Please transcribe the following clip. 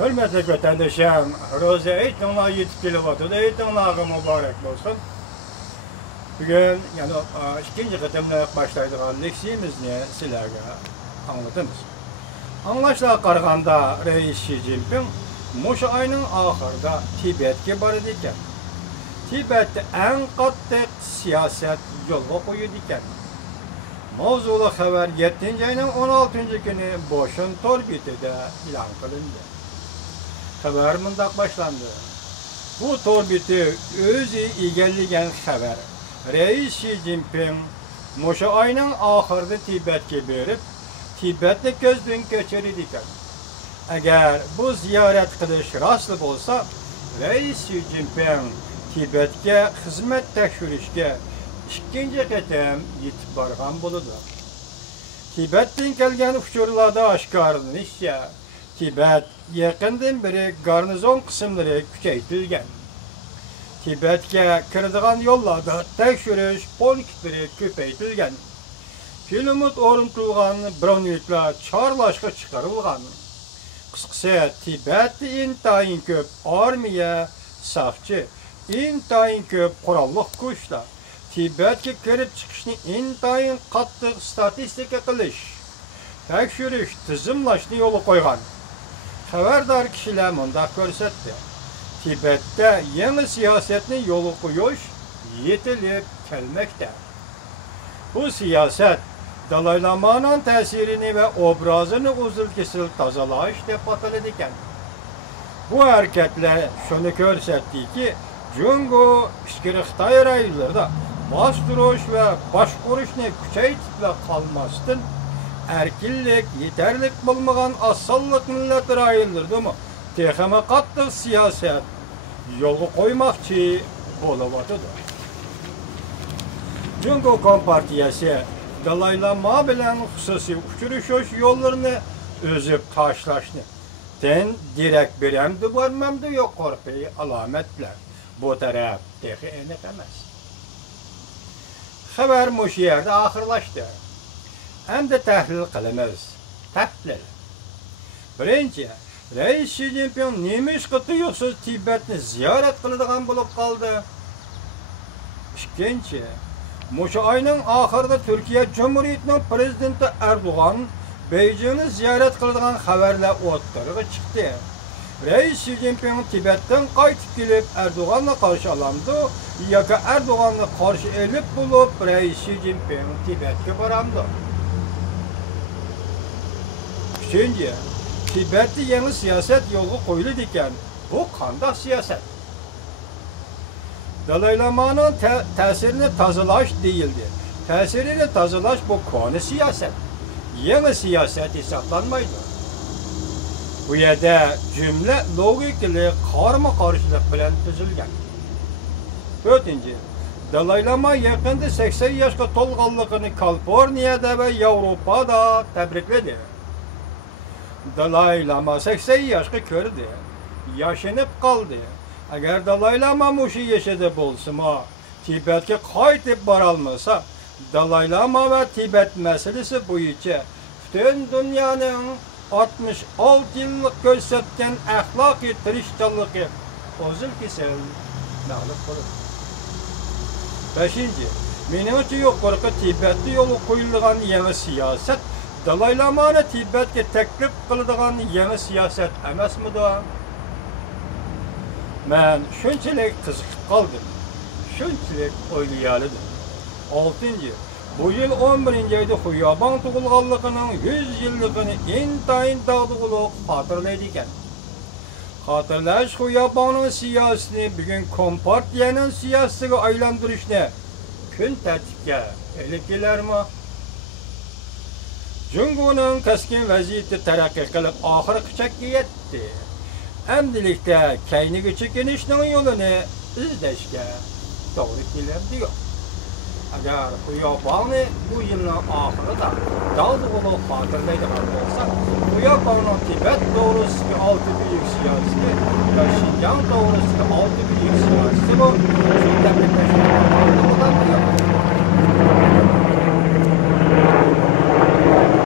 Hürmetli vatandaşım, roza eğitimler yetip gelip oturdu, eğitimler mübarek olsun. Bugün, yani ikinci kıtımla başlaydığı leksiyimizni sizlerge anlatımız. Anlaşıla qaraganda Reis Xi Jinping muş ayının ahırda Tibet'e barıdı iken. Tibet'te en qattiq siyaset yolga qo'ydi iken. Mavzulu xabar 7 ayının 16 günü Washington bitida e'lon qilindi. Xabar mundaq başlandı. Bu torbiti özü egallagan xabar. Reis Xi Jinping muş ayının ahırda Tibet'e berib, Tibet'ni ko'zdan kechirdi ekan. Agar bu ziyorat qilish rostli bo'lsa, Reis Xi Jinping Tibet'ga xizmat tekshirishga ikkinchi qatam yetib borgan bo'ladi. Tibetdan kelgan uchurlarda oshkorlanishicha, Tibet yaqindan beri garnizon qismlari kuchaytirilgan. Tibetga kiradigan yo'llarda tekshirish punktlari ko'paytirilgan. Kilometr o'rnatilgan broneviklar chorlashga chiqarilgan. Qisqasi, Tibetda intayin ko'p armiya, saqchi, intayin ko'p qurolli kuchlar. Tibetga kirib chiqishni intayin qattiq statistika qilish, tekshirish, tizimlashni yo'lga qo'ygan. Xabardor kishilar mundaq ko'rsatdi. Tibetda yangi siyosatni yo'lga qo'yish yetilib kelmoqda. Bu siyaset Dalai Lama'nın təsirini və obrazını uzun-kesil tazalaş deb atalır ekan. Bu hareketler şunu gösterdi ki, Jungo ichki Xitoy rayonlarida bostirish və boshqarishni kuchaytirib qolmasdan erkinlik yetarlik bo'lmagan asonlik millat rayonlarida texnik qattiq siyosat yo'lga qo'ymoqchi bo'lyapti. Jungo Kompartiyasi Dalai Lama bilan xususiy uchrashuv yo'llarini o'zib tashlashni ten direkt beremdi bormamdi yo'q qo'rqiy alomatlar. Bu taraf texi aniq emas. Xabar mush yerda oxirlashdi. Endi tahlil qilamiz. Tahlil. Birinchi, Reis Xi Jinping nima ish qilib Tibetni ziyorat qiladigan bo'lib qoldi? Ikkinchi, mush ayning oxirida Turkiya Cumhuriyetining prezidenti Erdo'g'an Beijingni ziyorat qiladigan xabarlar o'rtaga chiqdi. Reis Xi Jinping Tibetdan qaytib kelib Erdo'g'anni qarshi olamdi yoki Erdo'g'anni qarshi elib bo'lib Reis Xi Jinping Tibetga boramdi. Uchinchi, Tibetda yangi siyosat yo'lga qo'yildi ekan. Bu qanday siyosat? Dalai Lama'nın təsirini tazalaş deyildi. Təsirini tazalaş bu konu siyaset. Yeni siyaset hesaplanmaydı. Bu yerdə cümle logikli qarama-qarşılıq bilan tuzilgan. Dördüncü, Dalai Lama yakında 80 yaşga to'lganligini Kaliforniyada va Yevropada tabrikledi. Dalai Lama 80 yaşga kirdi. Yaşanib qoldi. Agar Dalai Lama mushi yashada bo'lsa, Tibetga qaytib bora olmasa, Dalai Lama va Tibet masalasi bo'yicha butun dunyoning 66 yillik ko'rsatgan axloqiy tirishchanligi o'zil-kesil mag'lub bo'ladi. 5. Menimcha yuqorqi Tibetda yo'lga qo'yilgan yangi siyosat Dalai Lamani Tibetga taklif qiladigan yangi siyosat emasmidi? Ben shunchalik qiziqib qoldim. Shunchalik o'ylayolidim. 6. Bu yil 11 oyda Xuyobon tug'ilganligining 100 yilligini intayin dog'dug'uliq xotirlaydi ekan. Xotirlash Xuyobonning siyosatini bugun Kompartiyaning siyosatiga aylantirishni kun tartibga ilib kelarmi? Jungoning kaskin vaziyati taraqqiy qilib oxirgi yetdi. Endilikte keyniga chekinishning yo'lini izlashga to'g'ri keladi yo'q. Agar Xuyobonni bu yilning oxirida dog'dug'uliq xotirlaydigan bo'lsa, Xuyobonning Tibet to'g'risidagi 6 buyuk siyosati va Xinjiang to'g'risidagi 6 buyuk siyosati bu tabriklashga to'g'ri bo'ladi yo'q.